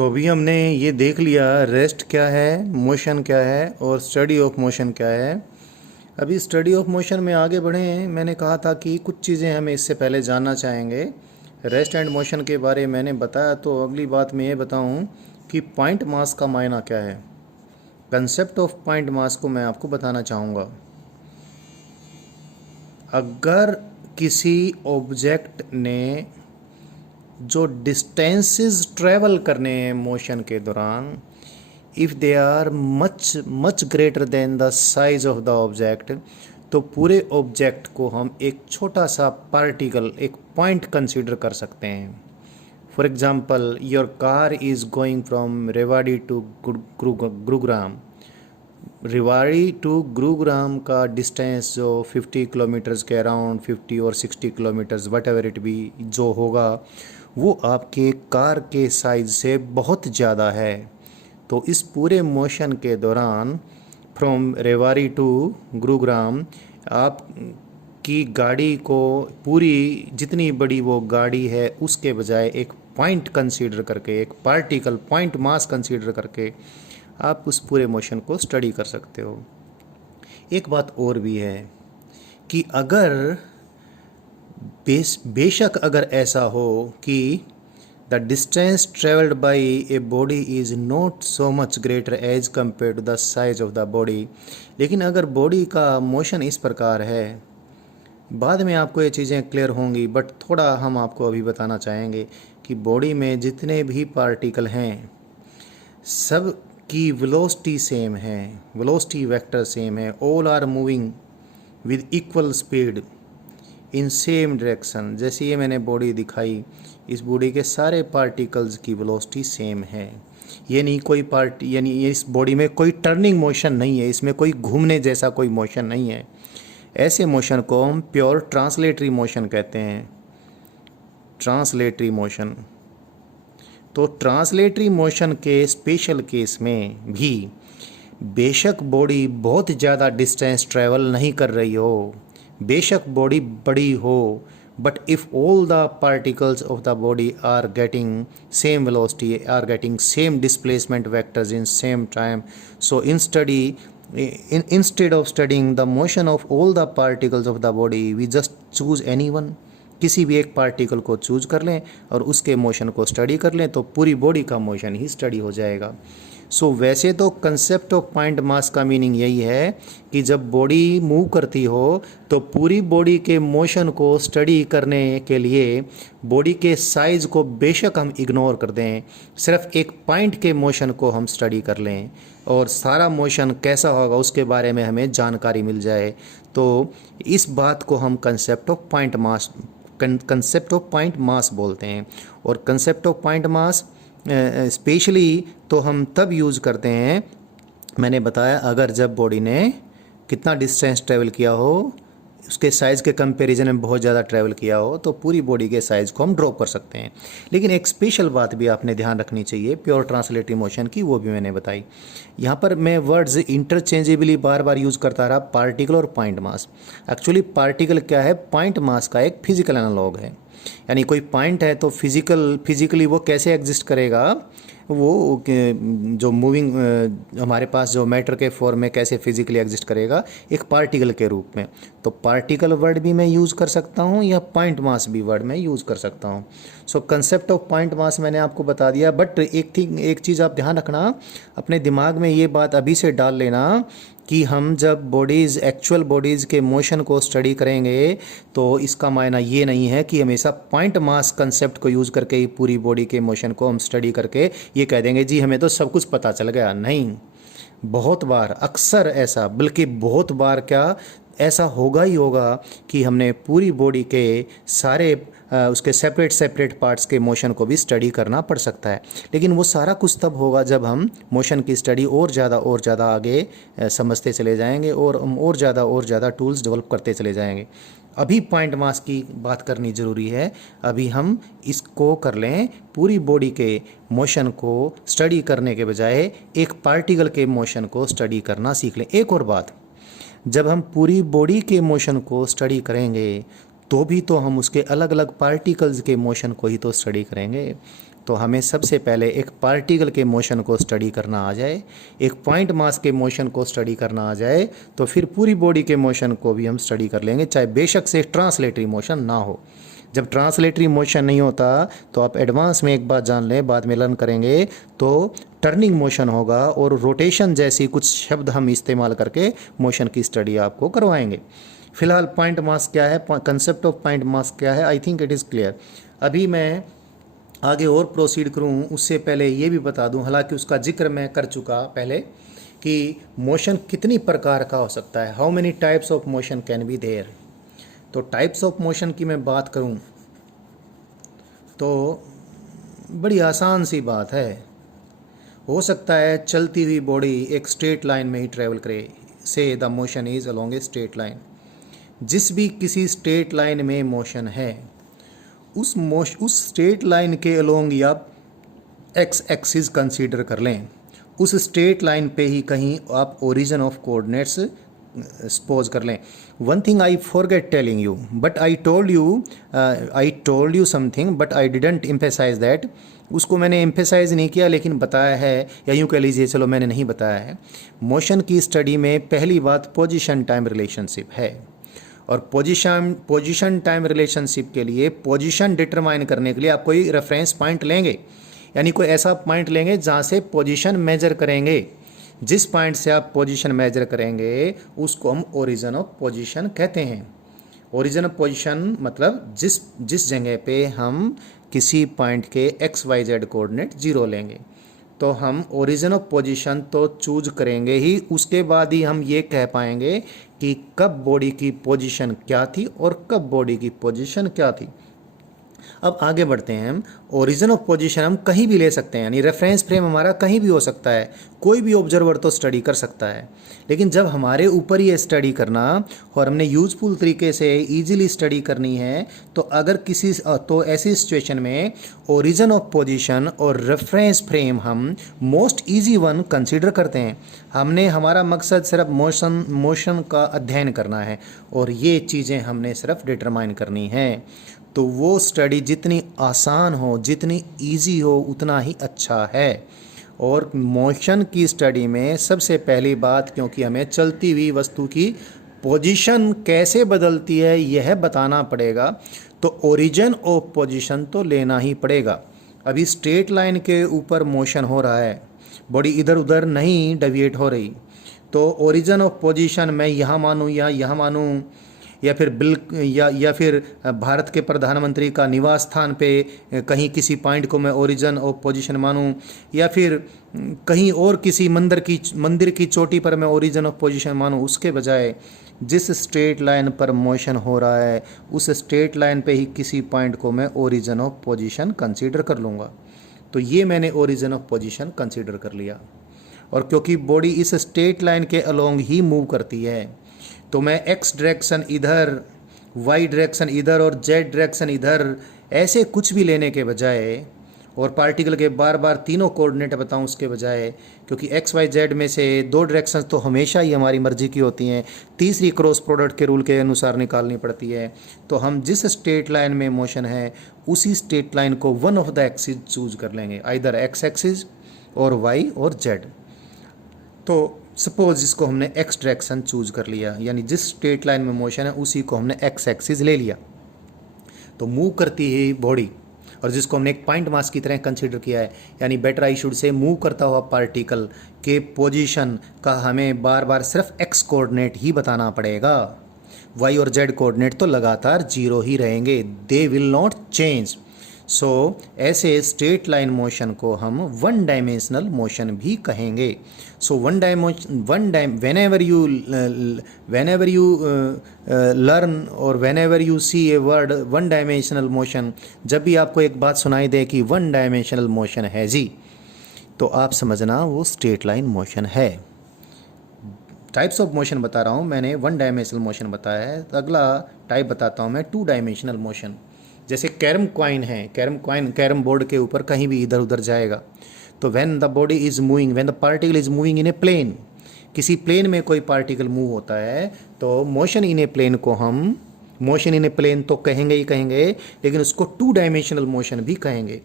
तो अभी हमने ये देख लिया रेस्ट क्या है, मोशन क्या है और स्टडी ऑफ मोशन क्या है। अभी स्टडी ऑफ मोशन में आगे बढ़ें, मैंने कहा था कि कुछ चीज़ें हमें इससे पहले जानना चाहेंगे। रेस्ट एंड मोशन के बारे में मैंने बताया, तो अगली बात मैं ये बताऊं कि पॉइंट मास का मायना क्या है। कंसेप्ट ऑफ पॉइंट मास को मैं आपको बताना चाहूँगा। अगर किसी ऑब्जेक्ट ने जो डिस्टेंसेस ट्रैवल करने हैं मोशन के दौरान, if they are much much greater than the size of the object, तो पूरे ऑब्जेक्ट को हम एक छोटा सा पार्टिकल, एक पॉइंट कंसीडर कर सकते हैं। For example, your car is going from Rewari to Gurugram. Rewari to Gurugram का डिस्टेंस जो 50 किलोमीटर्स के अराउंड, 50 और 60 kilometres what ever it be जो होगा, वो आपके कार के साइज़ से बहुत ज़्यादा है। तो इस पूरे मोशन के दौरान फ्रॉम रेवाड़ी टू गुरुग्राम, आप की गाड़ी को पूरी जितनी बड़ी वो गाड़ी है उसके बजाय एक पॉइंट कंसीडर करके, एक पार्टिकल पॉइंट मास कंसीडर करके आप उस पूरे मोशन को स्टडी कर सकते हो। एक बात और भी है कि अगर बेशक अगर ऐसा हो कि the distance travelled by a body is not so much greater as compare to the size of the body, लेकिन अगर बॉडी का मोशन इस प्रकार है, बाद में आपको ये चीज़ें क्लियर होंगी, बट थोड़ा हम आपको अभी बताना चाहेंगे कि बॉडी में जितने भी पार्टिकल हैं सब की वेलोसिटी सेम है, वेलोसिटी वेक्टर सेम है, all are moving with equal speed in same direction. जैसे ये मैंने बॉडी दिखाई, इस बॉडी के सारे पार्टिकल्स की वेलोसिटी सेम है। ये नहीं कोई यानी इस बॉडी में कोई टर्निंग मोशन नहीं है, इसमें कोई घूमने जैसा कोई मोशन नहीं है। ऐसे मोशन को हम प्योर ट्रांसलेटरी मोशन कहते हैं, ट्रांसलेटरी मोशन। तो ट्रांसलेटरी मोशन के स्पेशल केस में भी बेशक बॉडी बहुत ज़्यादा डिस्टेंस ट्रैवल नहीं कर रही हो, बेशक बॉडी बड़ी हो, but if all the particles of the body are getting same velocity, are getting same displacement vectors in same time, so instead of studying the motion of all the particles of the body, we just choose any one, किसी भी एक particle को choose कर लें और उसके motion को study कर लें, तो पूरी बॉडी का मोशन ही स्टडी हो जाएगा। सो वैसे तो कंसेप्ट ऑफ पॉइंट मास का मीनिंग यही है कि जब बॉडी मूव करती हो तो पूरी बॉडी के मोशन को स्टडी करने के लिए बॉडी के साइज़ को बेशक हम इग्नोर कर दें, सिर्फ एक पॉइंट के मोशन को हम स्टडी कर लें और सारा मोशन कैसा होगा उसके बारे में हमें जानकारी मिल जाए, तो इस बात को हम कंसेप्ट ऑफ पॉइंट मास बोलते हैं। और concept of point mass specially तो हम तब यूज़ करते हैं, मैंने बताया, अगर जब बॉडी ने कितना डिस्टेंस ट्रैवल किया हो, उसके साइज़ के कंपैरिजन में बहुत ज़्यादा ट्रैवल किया हो, तो पूरी बॉडी के साइज़ को हम ड्रॉप कर सकते हैं। लेकिन एक स्पेशल बात भी आपने ध्यान रखनी चाहिए प्योर ट्रांसलेटरी मोशन की, वो भी मैंने बताई। यहाँ पर मैं वर्ड्स इंटरचेंजेबली बार बार यूज़ करता रहा, पार्टिकल और पॉइंट मास। एक्चुअली पार्टिकल क्या है, पॉइंट मास का एक फिजिकल एनालॉग है। यानी कोई पॉइंट है तो फिजिकली वो कैसे एग्जिस्ट करेगा, वो जो मूविंग हमारे पास जो मैटर के फॉर्म में कैसे फिजिकली एग्जिस्ट करेगा, एक पार्टिकल के रूप में। तो पार्टिकल वर्ड भी मैं यूज़ कर सकता हूँ या पॉइंट मास भी वर्ड मैं यूज़ कर सकता हूँ। सो कंसेप्ट ऑफ पॉइंट मास मैंने आपको बता दिया, बट एक चीज़ आप ध्यान रखना, अपने दिमाग में ये बात अभी से डाल लेना कि हम जब एक्चुअल बॉडीज़ के मोशन को स्टडी करेंगे तो इसका मायना ये नहीं है कि हमेशा पॉइंट मास कंसेप्ट को यूज़ करके ही पूरी बॉडी के मोशन को हम स्टडी करके ये कह देंगे जी हमें तो सब कुछ पता चल गया। नहीं, बहुत बार, अक्सर ऐसा, बल्कि बहुत बार क्या ऐसा होगा ही होगा कि हमने पूरी बॉडी के सारे उसके सेपरेट पार्ट्स के मोशन को भी स्टडी करना पड़ सकता है। लेकिन वो सारा कुछ तब होगा जब हम मोशन की स्टडी और ज़्यादा आगे समझते चले जाएंगे और ज़्यादा टूल्स डेवलप करते चले जाएंगे। अभी पॉइंट मास की बात करनी ज़रूरी है। अभी हम इसको कर लें, पूरी बॉडी के मोशन को स्टडी करने के बजाय एक पार्टिकल के मोशन को स्टडी करना सीख लें। एक और बात, जब हम पूरी बॉडी के मोशन को स्टडी करेंगे तो भी तो हम उसके अलग अलग पार्टिकल्स के मोशन को ही तो स्टडी करेंगे। तो हमें सबसे पहले एक पार्टिकल के मोशन को स्टडी करना आ जाए, एक पॉइंट मास के मोशन को स्टडी करना आ जाए, तो फिर पूरी बॉडी के मोशन को भी हम स्टडी कर लेंगे, चाहे बेशक से ट्रांसलेटरी मोशन ना हो। जब ट्रांसलेटरी मोशन नहीं होता तो आप एडवांस में एक बात जान लें, बाद में लर्न करेंगे, तो टर्निंग मोशन होगा और रोटेशन जैसी कुछ शब्द हम इस्तेमाल करके मोशन की स्टडी आपको करवाएंगे। फिलहाल पॉइंट मास क्या है, कंसेप्ट ऑफ पॉइंट मास क्या है, I think it is clear. अभी मैं आगे और प्रोसीड करूं उससे पहले ये भी बता दूं, हालांकि उसका जिक्र मैं कर चुका पहले, कि मोशन कितनी प्रकार का हो सकता है, how many types of motion can be there. तो टाइप्स ऑफ मोशन की मैं बात करूं तो बड़ी आसान सी बात है। हो सकता है चलती हुई बॉडी एक स्ट्रेट लाइन में ही ट्रेवल करे, से the motion is along a straight line. जिस भी किसी स्ट्रेट लाइन में मोशन है, उस स्ट्रेट लाइन के अलोंग या एक्स एक्सिस कंसीडर कर लें, उस स्ट्रेट लाइन पे ही कहीं आप ओरिजिन ऑफ कोऑर्डिनेट्स सपोज कर लें। One thing I forget telling you, but I told you something but I didn't emphasise that. उसको मैंने एम्फेसाइज नहीं किया लेकिन बताया है, या यूँ कह लीजिए, चलो मैंने नहीं बताया है। मोशन की स्टडी में पहली बात पोजीशन टाइम रिलेशनशिप है, और पोजीशन टाइम रिलेशनशिप के लिए पोजीशन डिटरमाइन करने के लिए आप कोई रेफरेंस पॉइंट लेंगे, यानी कोई ऐसा पॉइंट लेंगे जहाँ से पोजीशन मेजर करेंगे। जिस पॉइंट से आप पोजीशन मेजर करेंगे उसको हम ओरिजिन ऑफ पोजीशन कहते हैं। ओरिजिन ऑफ पोजीशन मतलब जिस जगह पे हम किसी पॉइंट के एक्स वाई जेड कोऑर्डिनेट 0 लेंगे, तो हम ओरिजिन ऑफ पोजीशन तो चूज करेंगे ही, उसके बाद ही हम ये कह पाएंगे कि कब बॉडी की पोजीशन क्या थी और कब बॉडी की पोजीशन क्या थी। अब आगे बढ़ते हैं हम। ओरिजिन ऑफ पोजीशन हम कहीं भी ले सकते हैं, यानी रेफरेंस फ्रेम हमारा कहीं भी हो सकता है, कोई भी ऑब्जर्वर तो स्टडी कर सकता है। लेकिन जब हमारे ऊपर ये स्टडी करना और हमने यूजफुल तरीके से इजीली स्टडी करनी है, तो अगर तो ऐसी सिचुएशन में ओरिजिन ऑफ पोजीशन और रेफरेंस फ्रेम हम मोस्ट ईजी वन कंसिडर करते हैं। हमारा मकसद सिर्फ मोशन का अध्ययन करना है और ये चीज़ें हमने सिर्फ डिटरमाइन करनी है। तो वो स्टडी जितनी आसान हो, जितनी इजी हो, उतना ही अच्छा है। और मोशन की स्टडी में सबसे पहली बात, क्योंकि हमें चलती हुई वस्तु की पोजीशन कैसे बदलती है यह बताना पड़ेगा, तो ओरिजिन ऑफ पोजीशन तो लेना ही पड़ेगा। अभी स्ट्रेट लाइन के ऊपर मोशन हो रहा है, बॉडी इधर उधर नहीं डेविएट हो रही, तो ओरिजिन ऑफ पोजीशन मैं यहाँ मानूँ या यहाँ मानूँ, या फिर भारत के प्रधानमंत्री का निवास स्थान पे कहीं किसी पॉइंट को मैं ओरिजिन ऑफ पोजीशन मानूं, या फिर कहीं और किसी मंदिर की चोटी पर मैं ओरिजिन ऑफ पोजीशन मानूं, उसके बजाय जिस स्ट्रेट लाइन पर मोशन हो रहा है उस स्ट्रेट लाइन पे ही किसी पॉइंट को मैं ओरिजिन ऑफ पोजीशन कंसीडर कर लूँगा। तो ये मैंने ओरिजिन ऑफ पोजीशन कंसीडर कर लिया। और क्योंकि बॉडी इस स्ट्रेट लाइन के अलोंग ही मूव करती है, तो मैं एक्स डायरेक्शन इधर, वाई डायरेक्शन इधर और जेड डायरेक्शन इधर, ऐसे कुछ भी लेने के बजाय, और पार्टिकल के बार बार तीनों कोऑर्डिनेट बताऊं उसके बजाय, क्योंकि एक्स वाई जेड में से 2 डायरेक्शंस तो हमेशा ही हमारी मर्जी की होती हैं, तीसरी क्रॉस प्रोडक्ट के रूल के अनुसार निकालनी पड़ती है। तो हम जिस स्ट्रेट लाइन में मोशन है उसी स्ट्रेट लाइन को one of the axis choose कर लेंगे, आइदर एक्स एक्सिस और वाई और जेड। तो सपोज इसको हमने एक्स डायरेक्शन चूज कर लिया, यानी जिस स्ट्रेट लाइन में मोशन है उसी को हमने एक्स एक्सिस ले लिया, तो मूव करती है बॉडी, और जिसको हमने एक पॉइंट मास की तरह कंसीडर किया है, यानी better I should say move करता हुआ पार्टिकल के पोजीशन का हमें बार बार सिर्फ एक्स कोऑर्डिनेट ही बताना पड़ेगा। वाई और जेड कोऑर्डिनेट तो लगातार 0 ही रहेंगे, दे विल नॉट चेंज। सो ऐसे स्ट्रेट लाइन मोशन को हम वन डायमेंशनल मोशन भी कहेंगे। सो whenever you learn or whenever you see a word one dimensional motion, जब भी आपको एक बात सुनाई दे कि वन डायमेंशनल मोशन है जी, तो आप समझना वो स्ट्रेट लाइन मोशन है। टाइप्स ऑफ मोशन बता रहा हूँ मैंने, वन डायमेंशनल मोशन बताया है, अगला टाइप बताता हूँ मैं 2 डायमेंशनल मोशन। जैसे कैरम कॉइन है, कैरम बोर्ड के ऊपर कहीं भी इधर उधर जाएगा, तो when the particle is moving in a plane, किसी प्लेन में कोई पार्टिकल मूव होता है तो मोशन इन ए प्लेन को हम मोशन इन ए प्लेन तो कहेंगे ही कहेंगे, लेकिन उसको टू डायमेंशनल मोशन भी कहेंगे।